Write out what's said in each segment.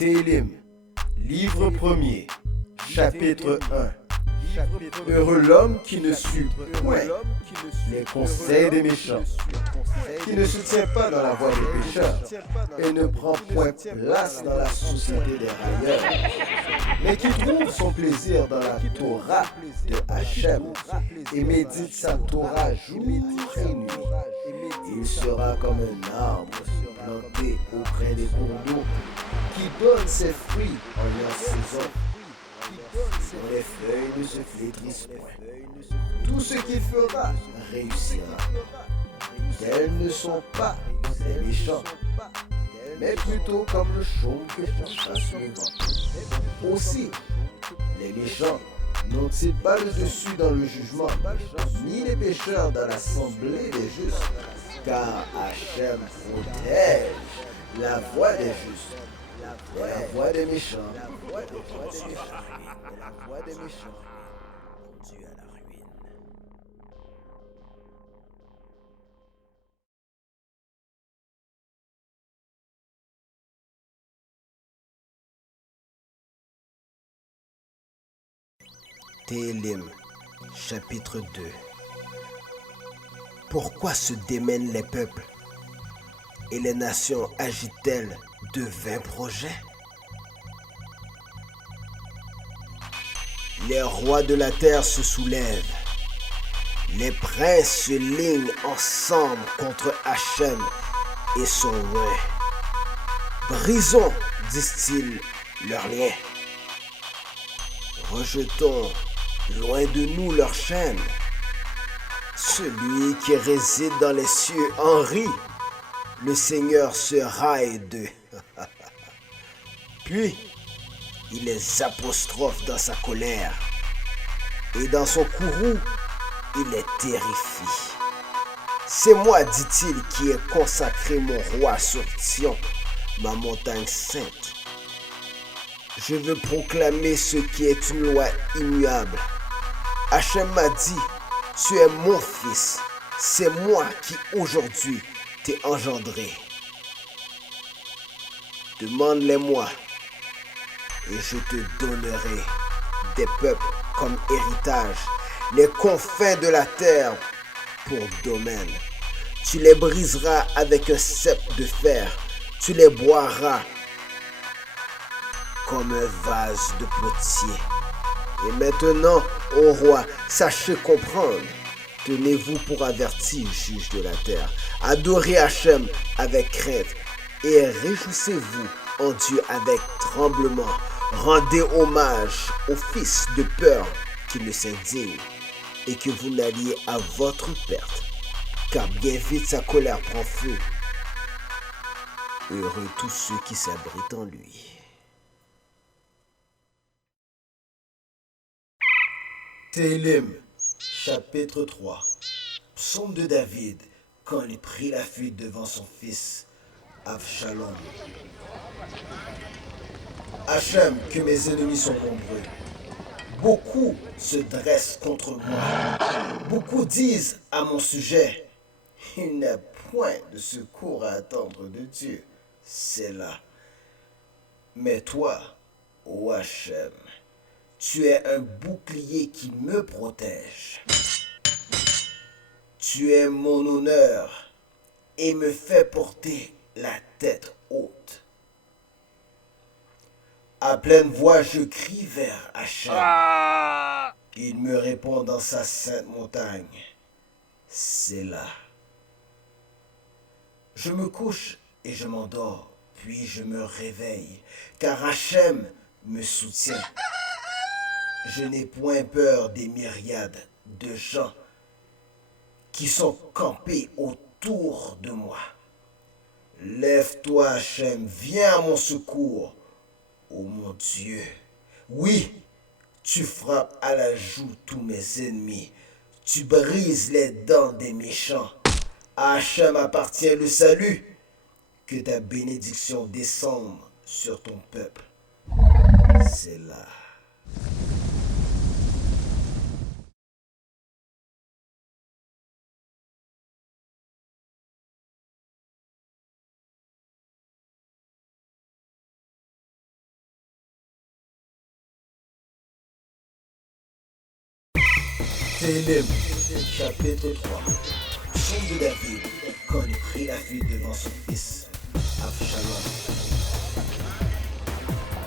Télim, livre premier, chapitre 1. Heureux l'homme qui ne suit point les conseils des méchants, qui ne se tient pas dans la voie des pécheurs et ne prend point place dans la société des railleurs, mais qui trouve son plaisir dans la Torah de Hachem et médite sa Torah jour et nuit. Il sera comme un arbre planté auprès des cours d'eau qui donne ses fruits en leur saison. Dont les feuilles ne se flétrissent point. Tout ce qu'il fera réussira. Tels ne sont pas les méchants, mais plutôt comme le chaume que chasse le vent. Aussi, les méchants n'ont-ils pas le dessus dans le jugement, ni les pécheurs dans l'assemblée des justes, car Hachem protège la voie des justes. Et la voix des méchants, conduit à la ruine. Télim, chapitre 2. Pourquoi se démènent les peuples et les nations agitent-elles de vains projets? Les rois de la terre se soulèvent, les princes se lignent ensemble contre Hachem et son roi. Brisons, disent-ils, leurs liens. Rejetons loin de nous leurs chaînes. Celui qui réside dans les cieux en rit. Le Seigneur se raille d'eux. Puis, il les apostrophe dans sa colère. Et dans son courroux, il les terrifie. C'est moi, dit-il, qui ai consacré mon roi sur Sion, ma montagne sainte. Je veux proclamer ce qui est une loi immuable. Hachem m'a dit, tu es mon fils. C'est moi qui aujourd'hui t'ai engendré. Demande-les-moi et je te donnerai des peuples comme héritage, les confins de la terre pour domaine. Tu les briseras avec un cep de fer, tu les boiras comme un vase de potier. Et maintenant, ô roi, sachez comprendre. Tenez-vous pour averti, juge de la terre. Adorez Hachem avec crainte et réjouissez-vous en Dieu avec tremblement. Rendez hommage au fils de peur qui ne s'indigne et que vous n'alliez à votre perte, car bien vite sa colère prend feu. Heureux tous ceux qui s'abritent en lui. Télim, chapitre 3. Psaume de David, quand il prit la fuite devant son fils, Avshalom. Hachem, que mes ennemis sont nombreux. Beaucoup se dressent contre moi. Beaucoup disent à mon sujet, il n'y a point de secours à attendre de Dieu. C'est là. Mais toi, ô Hachem, tu es un bouclier qui me protège. Tu es mon honneur et me fais porter la tête haute. À pleine voix, je crie vers Hachem. Il me répond dans sa sainte montagne. C'est là. Je me couche et je m'endors, puis je me réveille, car Hachem me soutient. Je n'ai point peur des myriades de gens qui sont campés autour de moi. Lève-toi, Hachem, viens à mon secours, ô mon Dieu. Oui, tu frappes à la joue tous mes ennemis. Tu brises les dents des méchants. À Hachem appartient le salut. Que ta bénédiction descende sur ton peuple. C'est là. Télim, chapitre 3. Son de David, quand il prit la fuite devant son fils, Absalom.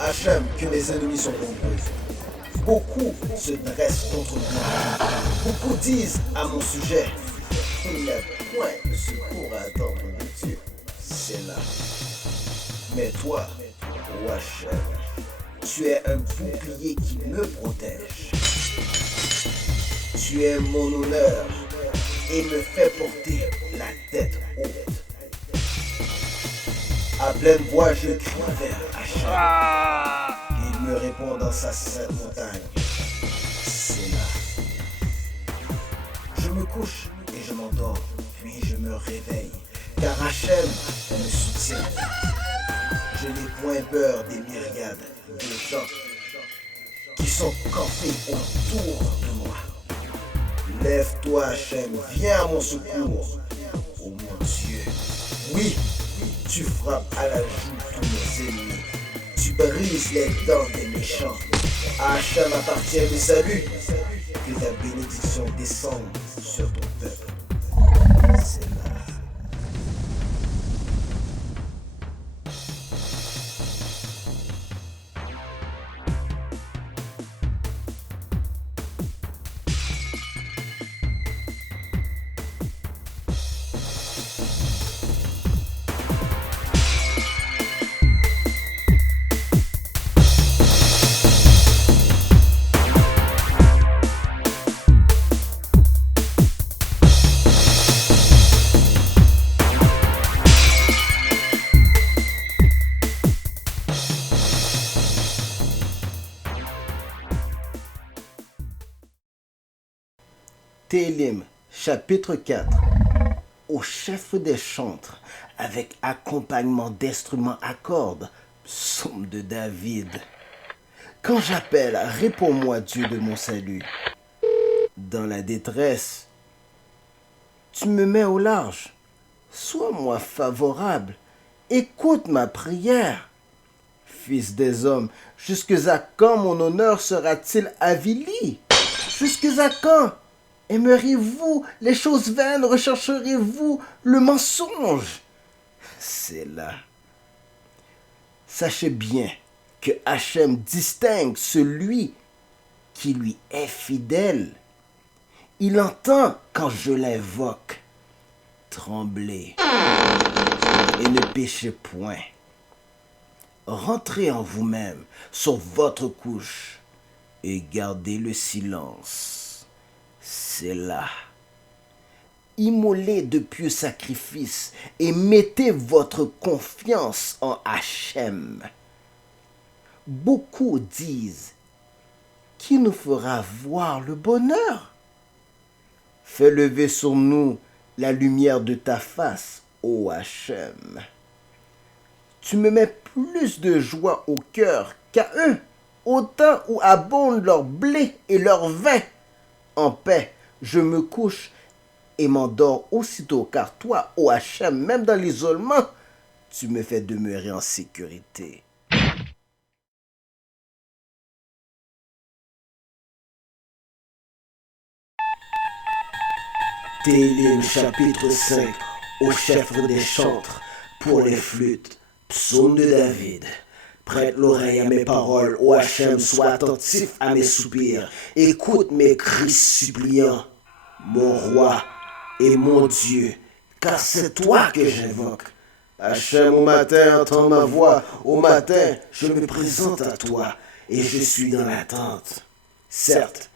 Hachem, que mes ennemis sont nombreux. Beaucoup se dressent contre moi. Beaucoup disent à mon sujet, il n'y a point de secours à attendre de Dieu. C'est là. Mais toi, ô Hachem, tu es un bouclier qui me protège. Tu es mon honneur et me fais porter la tête haute. À pleine voix, je crie vers Hachem. Il me répond dans sa sainte montagne. C'est là. Je me couche et je m'endors, puis je me réveille, car Hachem me soutient. Je n'ai point peur des myriades de gens qui sont campés autour de moi. Lève-toi, Hachem, viens à mon secours. Oh mon Dieu, oui, tu frappes à la joue tous mes ennemis. Tu brises les dents des méchants. À Hachem appartient le salut. Que ta bénédiction descende sur ton peuple. C'est là. Télim, chapitre 4. Au chef des chantres, avec accompagnement d'instruments à cordes, psaume de David. Quand j'appelle, réponds-moi, Dieu de mon salut. Dans la détresse, tu me mets au large. Sois-moi favorable. Écoute ma prière. Fils des hommes, jusque à quand mon honneur sera-t-il avili? Jusque à quand? Aimeriez-vous les choses vaines? Rechercherez-vous le mensonge? C'est là. Sachez bien que Hachem distingue celui qui lui est fidèle. Il entend quand je l'invoque. Tremblez et ne péchez point. Rentrez en vous-même sur votre couche et gardez le silence. C'est là. Immolez de pieux sacrifices et mettez votre confiance en Hachem. Beaucoup disent, qui nous fera voir le bonheur? Fais lever sur nous la lumière de ta face, ô Hachem. Tu me mets plus de joie au cœur qu'à eux, au temps où abondent leur blé et leur vin. En paix, je me couche et m'endors aussitôt, car toi, ô Hachem, même dans l'isolement, tu me fais demeurer en sécurité. Télim, chapitre 5, au chef des chantres, pour les flûtes, psaume de David. Prête l'oreille à mes paroles, ô Hachem, sois attentif à mes soupirs. Écoute mes cris suppliants, mon roi et mon Dieu, car c'est toi que j'invoque. Hachem, au matin, entends ma voix. Au matin, je me présente à toi et je suis dans l'attente. Certes,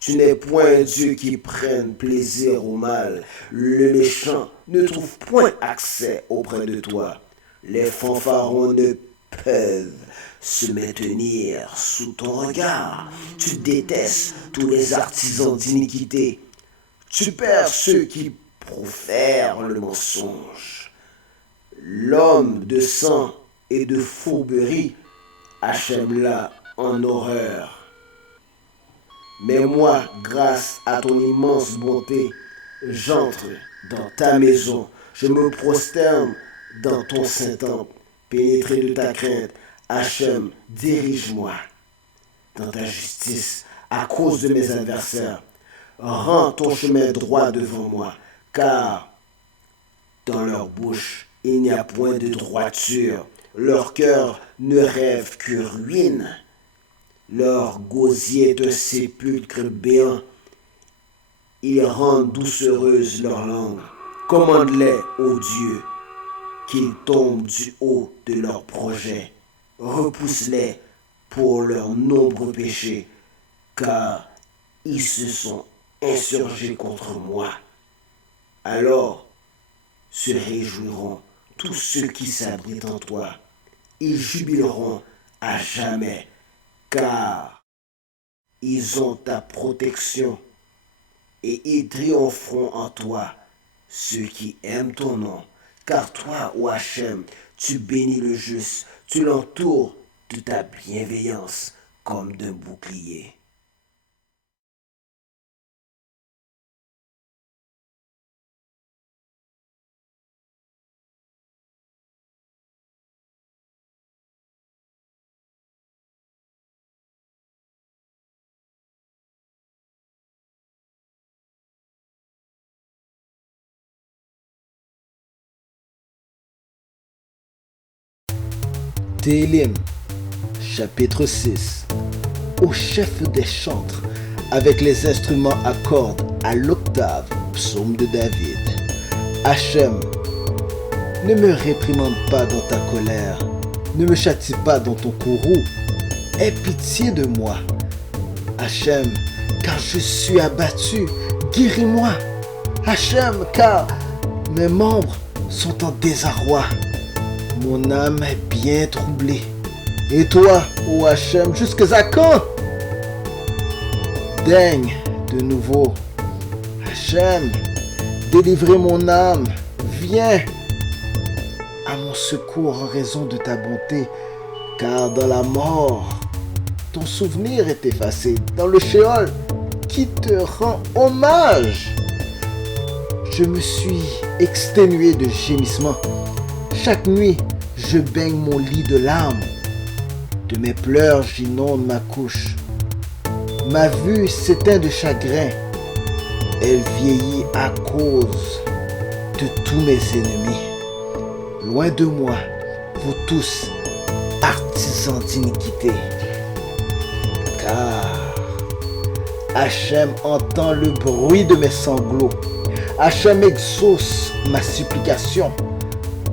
tu n'es point un Dieu qui prenne plaisir au mal. Le méchant ne trouve point accès auprès de toi. Les fanfarons ne peuvent se maintenir sous ton regard. Tu détestes tous les artisans d'iniquité. Tu perds ceux qui profèrent le mensonge. L'homme de sang et de fourberie, Hachem-la en horreur. Mais moi, grâce à ton immense bonté, j'entre dans ta maison. Je me prosterne dans ton Saint-Temple. Pénétré de ta crainte, Hachem, dirige-moi dans ta justice à cause de mes adversaires. rends ton chemin droit devant moi, car dans leur bouche, il n'y a point de droiture. Leur cœur ne rêve que ruine. Leur gosier est un sépulcre béant. Ils rendent doucereuse leur langue. Commande-les, ô Dieu, qu'ils tombent du haut de leurs projets. Repousse-les pour leurs nombreux péchés, car ils se sont insurgés contre moi. Alors se réjouiront tous ceux qui s'abritent en toi. Ils jubileront à jamais, car ils ont ta protection et ils triompheront en toi, ceux qui aiment ton nom. Car toi, ô Hachem, tu bénis le juste, tu l'entoures de ta bienveillance comme d'un bouclier. Télim, chapitre 6. Au chef des chantres, avec les instruments à cordes à l'octave, psaume de David. Hachem, ne me réprimande pas dans ta colère, ne me châtie pas dans ton courroux. Aie pitié de moi. Hachem, car je suis abattu, guéris-moi. Hachem, car mes membres sont en désarroi. Mon âme est bien troublée. Et toi, ô Hachem, jusqu'à quand? Daigne de nouveau. Hachem, délivrez mon âme. Viens à mon secours en raison de ta bonté, car dans la mort, ton souvenir est effacé. Dans le Sheol, qui te rend hommage? Je me suis exténué de gémissements. Chaque nuit, je baigne mon lit de larmes. De mes pleurs, j'inonde ma couche. Ma vue s'éteint de chagrin. Elle vieillit à cause de tous mes ennemis. Loin de moi, vous tous, artisans d'iniquité. Car Hachem entend le bruit de mes sanglots. Hachem exauce ma supplication.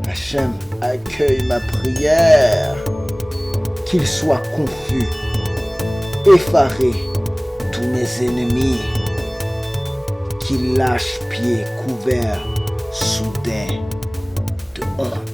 Hachem accueille ma prière. Qu'ils soient confus, effarés, tous mes ennemis. Qu'ils lâchent pied couvert, soudain de honte.